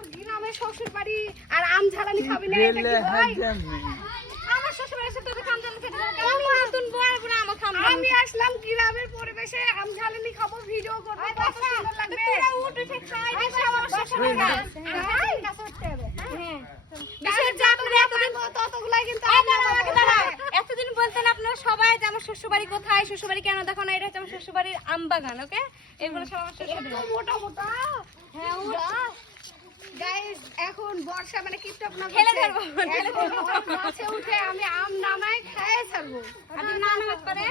তোর গ্রামে শ্বশুর বাড়ি আর আম ঝালানি খাবি না এটা কি ভাই? আমার শ্বশুর বাড়ি এসে তোদের আম ঝালানি খেতে দাও। আমি নতুন বউয়ের উপরে আম খাবো। আমি আসলাম গ্রামের পরিবেশে আম ঝালানি খাবো, ভিডিও করব, কত সুন্দর লাগবে। তোরা উঠে উঠে খাই দিস আমার শ্বশুর বাড়ি। হ্যাঁ, কাছে উঠতে হবে। হ্যাঁ। বিশেষ যে আপনারা এতদিন ততগুলাই কিন্তু এতদিন বলতেন আপনারা সবাই যে আমার শ্বশুরবাড়ি কোথায়, শ্বশুরবাড়ি কেন দেখো না, এটা হচ্ছে আমার শ্বশুরবাড়ির আম বাগান। ওকে, এগুলো সব আমার শ্বশুরবাড়ি। এত মোটা মোটা। হ্যাঁ, গাইস এখন বর্ষা মানে কিপটপ না ঠেলে ধরবো, ঠেলে এখন গাছে উঠে আমি আম নামাই খেয়ে ছাড়বো। আপনি না নামাজ করে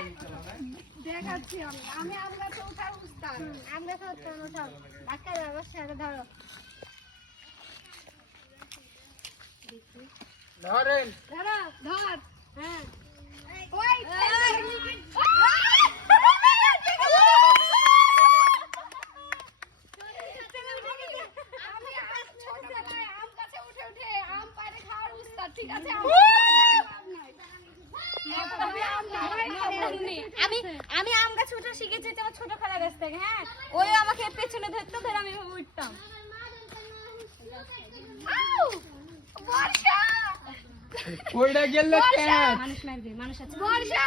দেখাচ্ছি আমি আম গাছে উঠার উস্তাদ। আম গাছে উঠতে উঠাও, ধাক্কা দাও, বসে ধরো। ধরেন ধরো, ধর। হ্যাঁ, ওই আমি ছোটবেলায় আম গাছে উঠে উঠে আম পাড়ে খাওয়ার উস্তাদ, ঠিক আছে? আমি আম গাছে উঠে শিখেছি তোমার ছোট খালা গাছ থেকে। হ্যাঁ, ওই আমাকে পেছনে ধরতো, ধরে আমি এভাবে উঠতাম। বর্ষা কইরা গেল কেন? মানুষ মারবে, মানুষ আছে। বর্ষা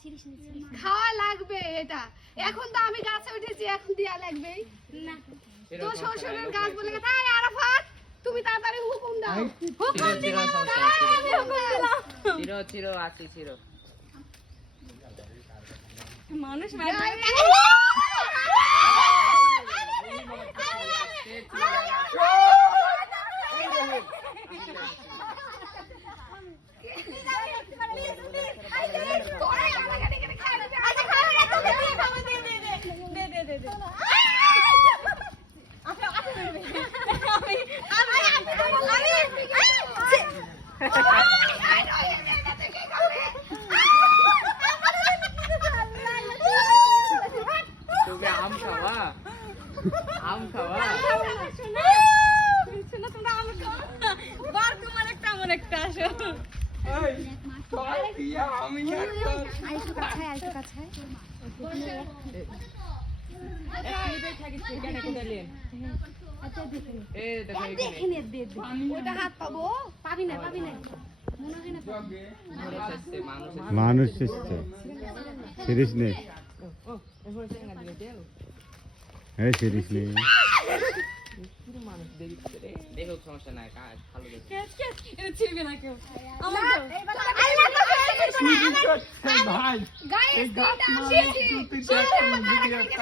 ছিড়িস নি, খাওয়া লাগবে এটা। এখন তো আমি গাছে উঠেছি, এখন দিয়া লাগবে না। তো শ্বশুরের গাছ বলে গেছে, "এই আরাফাত, তুমি তাড়াতাড়ি হুকুম দাও।" হুকুম দিলাম, তাড়াতাড়ি হুকুম দিলাম। চিরো চিরো আছি চিরো। মানুষ মারবে। তুমি আম খাওয়া? আম খাওয়া? শোনো, তোমরা আমার বার তোমার একটা আমার একটা আসো। এই তোর দিয়া আমি একটা আইসো কাছে, আইসো কাছে। আচ্ছা দেখেন, এই দেখো এখানে দেখেন দে দে। ওটা হাত পাবো। পাবি না, পাবি না। মনে হয় না পাবি। মানুষ আসছে মানুষ মানুষ এসছে সিরিজ নেই হ্যাঁ সিরিজ নেই মানুষ দেরি করে দেখো সমস্যা নাই কাজ ভালো দেখো কেস কেস এটা ছিড়বে না কেউ। আমার ভাই গাইস ভিডিওটা